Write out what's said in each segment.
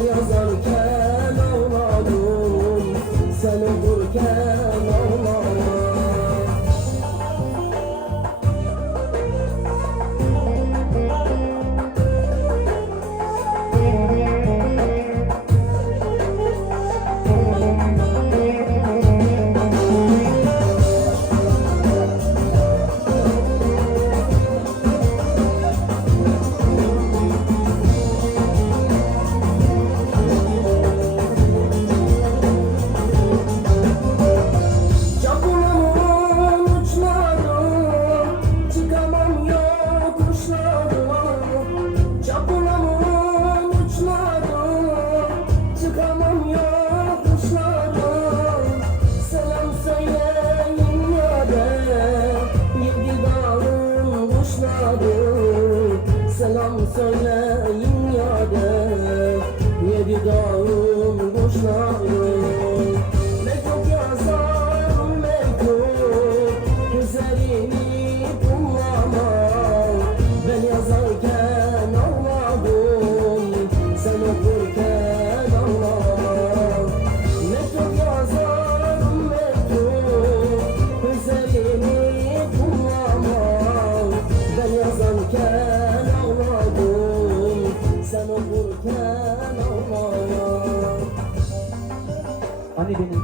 Aí eu não dostlarım Selam söyleyin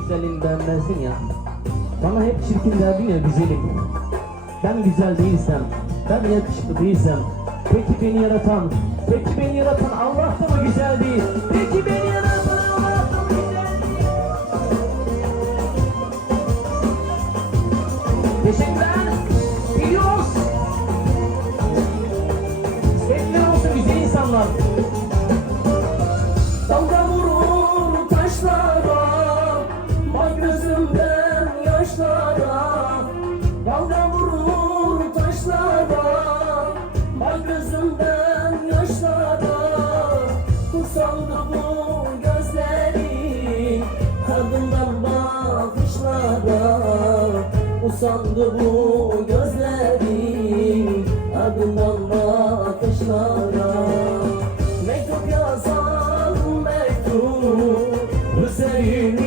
Güzelliğimi beğenmezdin ya. Bana hep çirkin derdin ya güzelim. Ben güzel değilsem, ben yakışıklı değilsem, peki beni yaratan, peki beni yaratan Allah da mı güzel değil? Peki beni yaratan Usandı bu gözlerin Ardından bakışlara Mektup yazalım mektup Üzerini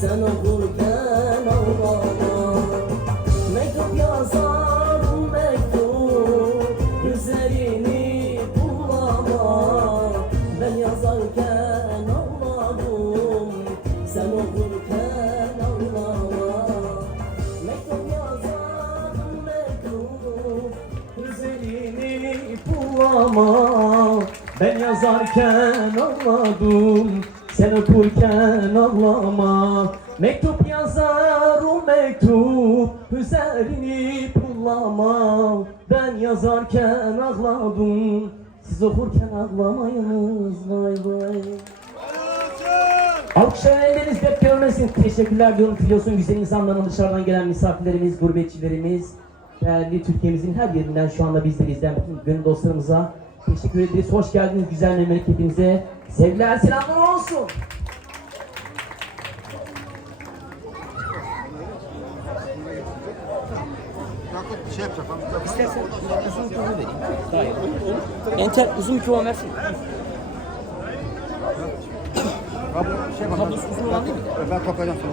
Sen okurken ağlama Mektup yazarım mektup Üzerini bulama Ben yazarken ağladım Sen okurken ağlama Mektup yazarım mektup Üzerini bulama Ben yazarken ağladım Sen okurken ağlama Mektup yazarım mektup Üzerini bulama Ben yazarken ağladım Siz okurken ağlamayınız vay vay. Alkışlar elleriniz hep görmesin. Teşekkürler diyorum. Biliyorsun güzel insanların dışarıdan gelen misafirlerimiz, gurbetçilerimiz, değerli Türkiye'mizin her yerinden şu anda bizleri izleyen bütün gönül dostlarımıza teşekkür ederiz. Hoş geldiniz güzel memleketimize. Sevgiler, selamlar olsun. Şey yapacak. ben- İstersen uzun mikrofonu vereyim. Enter uzun mikrofon versin. Kablo şey. Kablosu uzun olan değil mi? Ben toplayacağım sonra.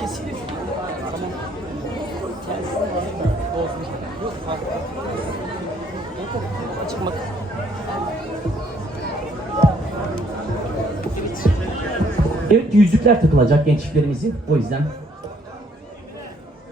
Kesilir. Tamam. Bak. Evet yüzükler takılacak gençliklerimizin. O yüzden